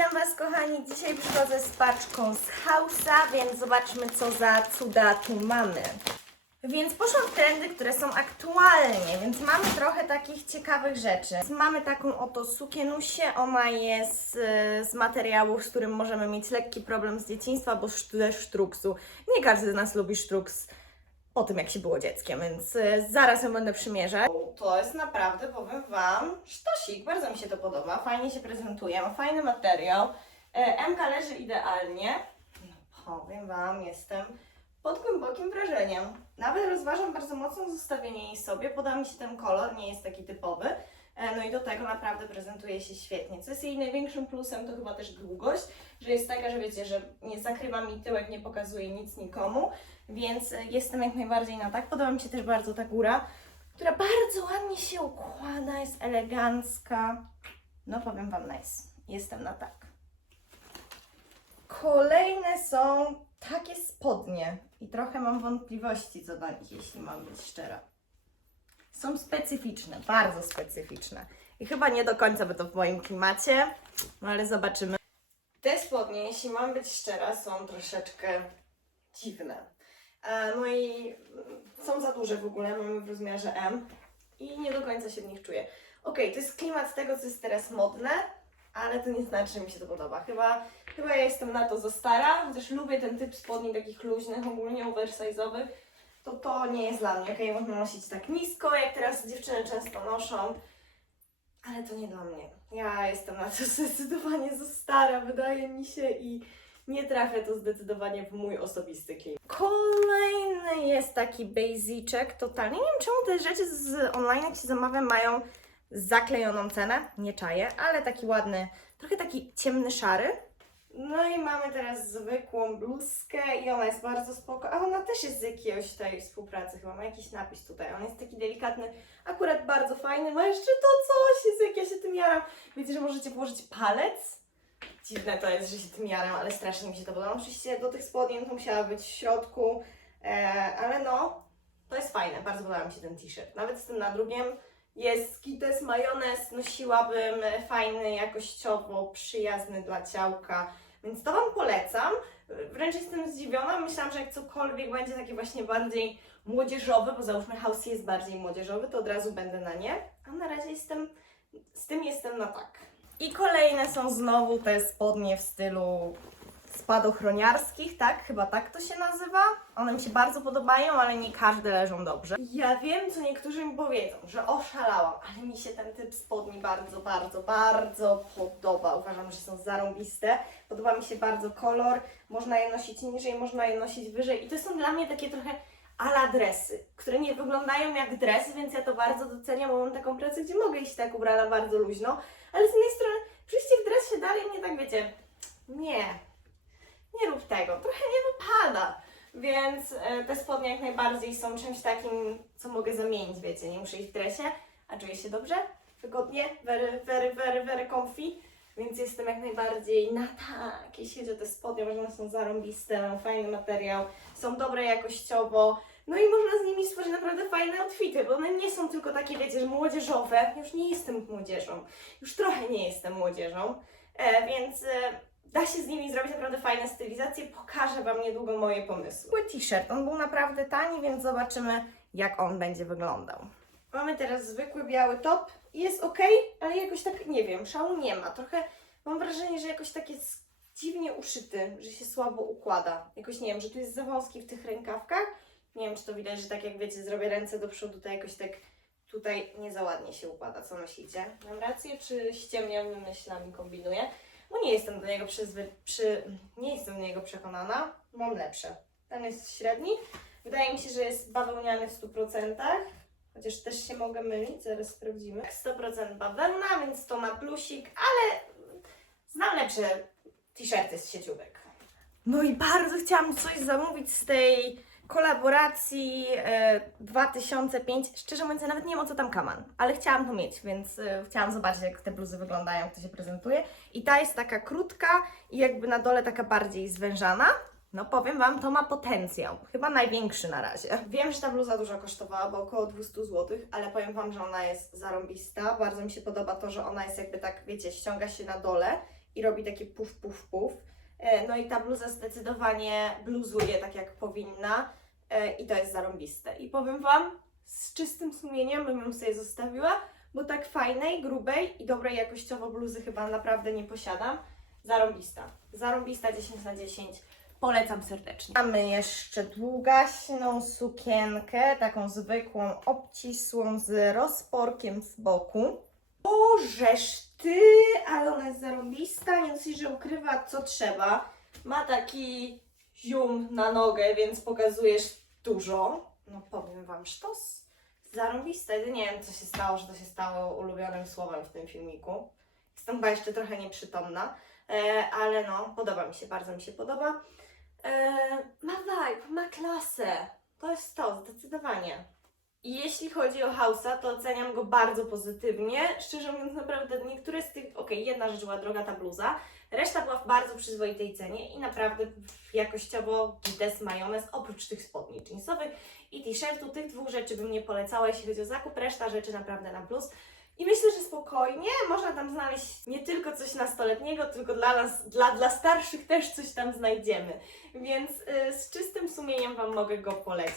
Witam Was kochani, dzisiaj przychodzę z paczką z Hausa, więc zobaczmy co za cuda tu mamy. Więc poszłam w trendy, które są aktualnie, więc mamy trochę takich ciekawych rzeczy. Mamy taką oto sukienusię, ona jest e, z materiału, z którym możemy mieć lekki problem z dzieciństwa, bo ze sztruksu. Nie każdy z nas lubi sztruks po tym, jak się było dzieckiem, więc e, zaraz ją będę przymierzać. To jest naprawdę, powiem Wam, sztosik, bardzo mi się to podoba, fajnie się prezentuje, ma fajny materiał. E, MK leży idealnie. No, powiem Wam, jestem pod głębokim wrażeniem. Nawet rozważam bardzo mocno zostawienie jej sobie, podoba mi się ten kolor, nie jest taki typowy. E, No i do tego naprawdę prezentuje się świetnie. Co jest jej największym plusem, to chyba też długość, że jest taka, że wiecie, że nie zakrywa mi tyłek, nie pokazuje nic nikomu, więc e, jestem jak najbardziej na tak. Podoba mi się też bardzo ta góra, która bardzo ładnie się układa, jest elegancka. No powiem Wam nice. Jestem na tak. Kolejne są takie spodnie i trochę mam wątpliwości co do nich, jeśli mam być szczera. Są specyficzne, bardzo specyficzne. I chyba nie do końca by to w moim klimacie, no ale zobaczymy. Te spodnie, jeśli mam być szczera, są troszeczkę dziwne. E, No i są za duże w ogóle, mamy w rozmiarze M i nie do końca się w nich czuję. Okej, to jest klimat tego, co jest teraz modne, ale to nie znaczy, że mi się to podoba. Chyba, chyba ja jestem na to za stara, chociaż lubię ten typ spodni takich luźnych, ogólnie oversize'owych, to to nie jest dla mnie. Okej, można nosić tak nisko, jak teraz dziewczyny często noszą, ale to nie dla mnie. Ja jestem na to zdecydowanie za stara, wydaje mi się i nie trafia to zdecydowanie w mój osobisty klimat. Kolejny jest taki basicek, totalnie. Nie wiem czemu te rzeczy z online, jak się zamawia, mają zaklejoną cenę, nie czaję, ale taki ładny, trochę taki ciemny szary. No i mamy teraz zwykłą bluzkę i ona jest bardzo spoko, a ona też jest z jakiegoś tej współpracy chyba, ma jakiś napis tutaj, on jest taki delikatny, akurat bardzo fajny, ma jeszcze to coś, jest jak ja się tym jaram. Wiecie, że możecie włożyć palec? Dziwne to jest, że się tym jaram, ale strasznie mi się to podoba. Oczywiście do tych spodni to musiała być w środku, e, ale no, to jest fajne, bardzo podoba mi się ten t-shirt. Nawet z tym nadrugiem jest skites majonez, nosiłabym fajny, jakościowo, przyjazny dla ciałka, więc to Wam polecam. Wręcz jestem zdziwiona, myślałam, że jak cokolwiek będzie takie właśnie bardziej młodzieżowe, bo załóżmy House jest bardziej młodzieżowy, to od razu będę na nie, a na razie jestem, z tym jestem na tak. I kolejne są znowu te spodnie w stylu spadochroniarskich, tak? Chyba tak to się nazywa. One mi się bardzo podobają, ale nie każde leżą dobrze. Ja wiem, co niektórzy mi powiedzą, że oszalałam, ale mi się ten typ spodni bardzo, bardzo, bardzo podoba. Uważam, że są zarąbiste. Podoba mi się bardzo kolor. Można je nosić niżej, można je nosić wyżej. I to są dla mnie takie trochę ala dresy, które nie wyglądają jak dres, więc ja to bardzo doceniam, bo mam taką pracę, gdzie mogę iść tak ubrana bardzo luźno, ale z jednej strony przyjście w dres się dalej mnie tak wiecie, nie, nie rób tego, trochę nie wypada. Więc e, te spodnie jak najbardziej są czymś takim, co mogę zamienić, wiecie, nie muszę iść w dresie, a czuję się dobrze, wygodnie, very, very, very, very comfy, więc jestem jak najbardziej na tak, jeśli chodzi o te spodnie, one są zarąbiste, mają fajny materiał, są dobre jakościowo, no i można z nimi stworzyć naprawdę fajne outfity, bo one nie są tylko takie, wiecie, że młodzieżowe, już nie jestem młodzieżą, już trochę nie jestem młodzieżą, e, więc... Da się z nimi zrobić naprawdę fajne stylizacje. Pokażę Wam niedługo moje pomysły. Zwykły t-shirt, on był naprawdę tani, więc zobaczymy jak on będzie wyglądał. Mamy teraz zwykły biały top jest ok, ale jakoś tak, nie wiem, szału nie ma. Trochę mam wrażenie, że jakoś tak jest dziwnie uszyty, że się słabo układa. Jakoś nie wiem, że tu jest za wąski w tych rękawkach. Nie wiem, czy to widać, że tak jak wiecie, zrobię ręce do przodu, to jakoś tak tutaj nie za ładnie się układa. Co myślicie? Mam rację, czy ściemniam myślami, kombinuję? Bo nie jestem do niego przyzwy... przy... nie jestem do niego przekonana. Mam lepsze. Ten jest średni. Wydaje mi się, że jest bawełniany w 100%, chociaż też się mogę mylić, zaraz sprawdzimy. 100% bawełna, więc to ma plusik, ale znam lepsze t-shirty z sieciówek. No i bardzo chciałam coś zamówić z tej kolaboracji e, 2005. Szczerze mówiąc, ja nawet nie wiem o co tam kaman, ale chciałam to mieć, więc e, chciałam zobaczyć, jak te bluzy wyglądają, jak to się prezentuje. I ta jest taka krótka i jakby na dole taka bardziej zwężana. No powiem Wam, to ma potencjał. Chyba największy na razie. Wiem, że ta bluza dużo kosztowała, bo około 200 zł, ale powiem Wam, że ona jest zarąbista. Bardzo mi się podoba to, że ona jest jakby tak, wiecie, ściąga się na dole i robi takie puf, puf, puf. E, No i ta bluza zdecydowanie bluzuje tak jak powinna e, i to jest zarąbiste. I powiem Wam, z czystym sumieniem bym ją sobie zostawiła, bo tak fajnej, grubej i dobrej jakościowo bluzy chyba naprawdę nie posiadam. Zarąbista. Zarąbista 10 na 10. Polecam serdecznie. Mamy jeszcze długaśną sukienkę, taką zwykłą, obcisłą, z rozporkiem z boku. O, żeż ty, ale ona jest zarąbista, nie dosyć, że ukrywa co trzeba. Ma taki zium na nogę, więc pokazujesz dużo. No powiem Wam, sztos. Zarąbiste. Nie wiem, co się stało, że to się stało ulubionym słowem w tym filmiku. Jestem chyba jeszcze trochę nieprzytomna, e, ale no, podoba mi się, bardzo mi się podoba. E, ma vibe, ma klasę. To jest to, zdecydowanie. Jeśli chodzi o Hausa, to oceniam go bardzo pozytywnie. Szczerze mówiąc, naprawdę niektóre z tych, okej, jedna rzecz była droga ta bluza, reszta była w bardzo przyzwoitej cenie i naprawdę jakościowo gites majonez, oprócz tych spodni jeansowych i t-shirtu, tych dwóch rzeczy bym nie polecała, jeśli chodzi o zakup, reszta rzeczy naprawdę na plus. I myślę, że spokojnie można tam znaleźć nie tylko coś nastoletniego, tylko dla nas, dla, dla starszych też coś tam znajdziemy. Więc y, z czystym sumieniem Wam mogę go polecić.